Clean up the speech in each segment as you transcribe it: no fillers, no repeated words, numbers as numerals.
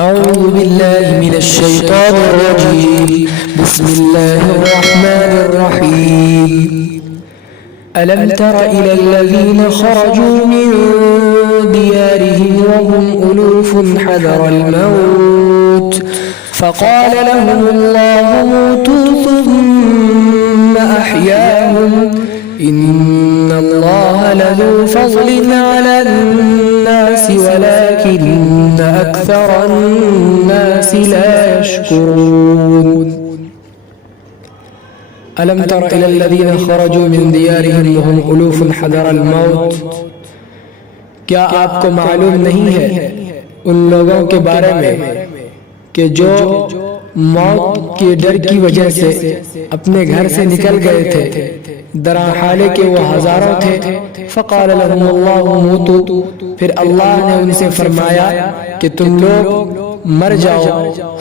أعوذ بالله من الشيطان الرجيم. بسم الله الرحمن الرحيم. ألم تر إلى الذين خرجوا من ديارهم وهم ألوف حذر الموت فقال لهم الله موتوا ثم أحياهم إن الله لذو فضل على الناس ولكن أكثر الناس لا يشكرون. ألم تر إلى الذين خرجوا من ديارهم وهم ألوف حذر الموت. کیا آپ کو معلوم نہیں ہے ان لوگوں کے بارے میں کہ جو موت کے ڈر کی وجہ سے اپنے گھر سے نکل گئے تھے درا حالے کہ وہ ہزاروں تھے. فقال لهم الله موتوا، پھر اللہ نے ان سے فرمایا کہ تم لوگ مر جاؤ.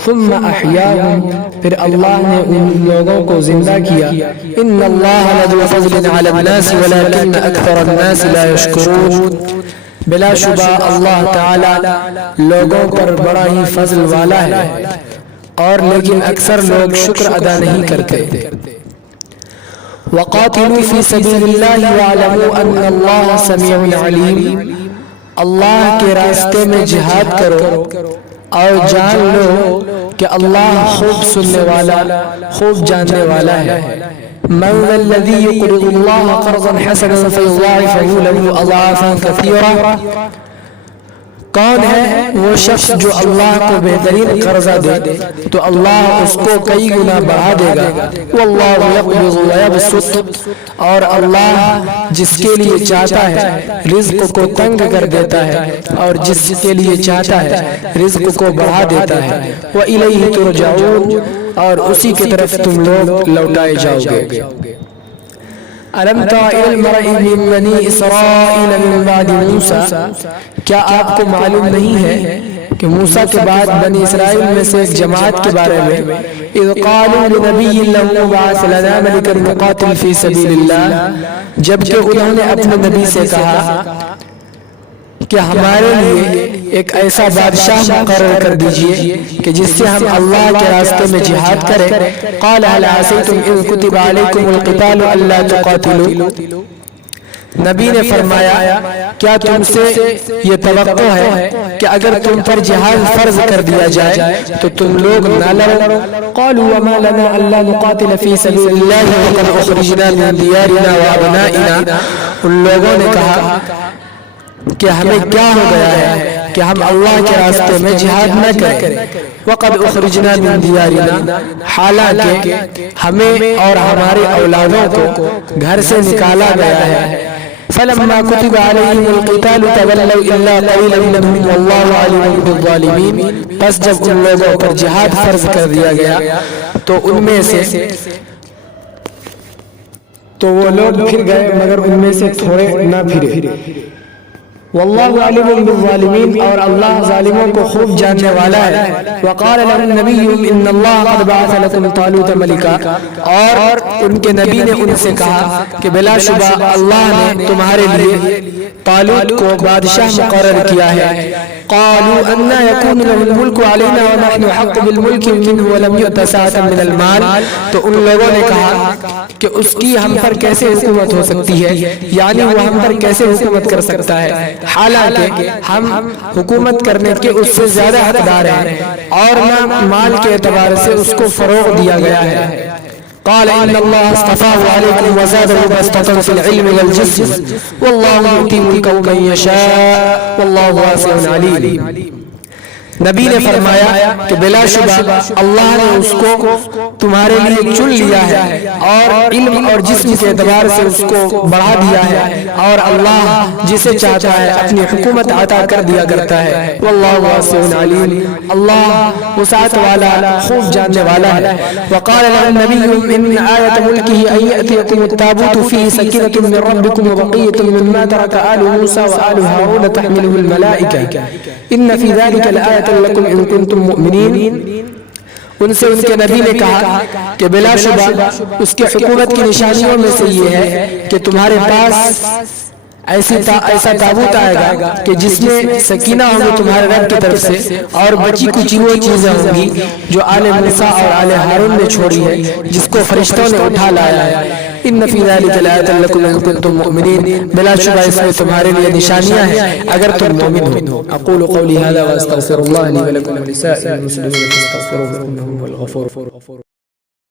ثم احیاهم، پھر اللہ نے ان لوگوں کو زندہ کیا. ان اللہ لذو فضل علی الناس ولكن اکثر الناس لا يشکرون. بلا شبہ اللہ تعالی لوگوں پر بڑا ہی فضل والا ہے اور لیکن اکثر لوگ شکر ادا نہیں کرتے. وقاتلوا فی سبیل اللہ واعلموا ان اللہ سمیع علیم. اللہ کے راستے میں جہاد کرو اور جان لو کہ اللہ خوب سننے والا خوب جاننے والا ہے. من ذا الذی يقرض اللہ قرضا حسنا فیضاعفه له اضعافا کثیرہ. کون ہے وہ شخص جو اللہ کو بہترین قرضہ دے تو اللہ اس کو کئی گنا بڑھا دے گا. واللہ یقبض ویبسط، اور اللہ جس کے لیے چاہتا ہے رزق کو تنگ کر دیتا ہے اور جس کے لیے چاہتا ہے رزق کو بڑھا دیتا ہے. وإلیہ ترجعون، اور اسی کی طرف تم لوگ لوٹائے جاؤ گے. ألم تر إلى الملأ من بني إسرائيل من بعد موسى. کیا آپ کو معلوم نہیں ہے کہ موسیٰ کے بعد بنی اسرائیل میں سے ایک جماعت کے بارے میں اذ قالوا لنبي له ابعث لنا ملكا نقاتل في سبيل الله، جبکہ انہوں نے اپنے نبی سے کہا کہ ہمارے لیے ایک ایسا بادشاہ مقرر کر دیجئے کہ جس سے ہم اللہ کے راستے میں جہاد کریں. قال هل عسیتم ان كتب عليكم القتال الا تقاتلوا. نبی نے فرمایا کیا تم سے یہ توقع ہے کہ اگر تم پر جہاد فرض کر دیا جائے تو تم لوگ نہ لڑو. قالوا وما لنا الا نقاتل في سبيل الله وقد اخرجنا من ديارنا وابنائنا. ان لوگوں نے کہا کہ ہمیں کیا ہو گیا ہے کہ ہم اللہ کے راستے میں جہاد نہ کریں. وقد اخرجنا من دیارنا، حالانکہ ہمیں اور ہمارے اولادوں کو گھر سے نکالا گیا ہے. فلما كتب عليهم القتال تولوا الا قليلا منهم والله عليم بالظالمين. پس جب ان لوگوں پر جہاد فرض کر دیا گیا تو ان میں سے تو وہ لوگ پھر گئے مگر ان میں سے تھوڑے نہ پھرے. واللہ علیم بالظالمین، اور اللہ ظالموں کو خوب جاننے والا ہے. وقال لهم النبی ان اللہ قد بعث لكم طالوت ملکا، اور ان کے نبی نے ان سے کہا کہ بلا شبہ اللہ نے تمہارے لیے طالوت کو بادشاہ مقرر کیا ہے. قالوا ان يكون له الملك علينا ونحن حق بالملك منه ولم يؤت ساعة من المال. تو ان لوگوں نے کہا کہ اس کی ہم پر کیسے حکومت ہو سکتی ہے، یعنی وہ ہم پر کیسے حکومت کر سکتا ہے حالانکہ ہم حکومت کرنے کے اس سے زیادہ حقدار ہیں اور نہ مال کے اعتبار سے اس کو فروغ دیا گیا ہے. قال ان اللہ اصطفاه عليكم وزاده بسطة في العلم والجسم والله يؤتي ملكه من يشاء والله واسع عليم. نبی نے فرمایا کہ بلا شبہ اللہ نے اس کو تمہارے لیے چن لیا ہے اور علم اور جسم کے اعتبار سے اس کو بڑھا دیا ہے، اور اللہ جسے چاہتا ہے اپنی حکومت عطا کر دیا کرتا ہے. واللہ واسع علیم، اللہ وسعت والا خوب جاننے والا ہے. وقال لهم النبي ان آية ملكه ان يأتيكم التابوت فيه سكينة من ربكم وبقية مما ترك آل موسى وآل هارون تحمله الملائكة ان في ذلك لآية لکم ان کنتم مؤمنین. ان سے ان کے نبی نے کہا کہ بلا شبہ اس کے حکومت کی نشانیوں میں سے یہ ہے کہ تمہارے پاس ایسا تابوت آئے گا کہ جس میں سکینہ ہوگی تمہارے رب کی طرف سے، اور بچی کچی وہ چیزیں ہوں گی جو آل موسیٰ اور آل ہارون نے چھوڑی ہے، جس کو فرشتوں نے اٹھا لایا ہے۔ ان فی ذلک لآیۃ لکم ان کنتم مؤمنین، بلا شبہ اس میں تمہارے لیے نشانیاں ہیں اگر تم مومن ہو۔ اقول قولی ھذا واستغفر اللہ لی ولکم ولسائر المسلمین فاستغفروہ انہ هو الغفور۔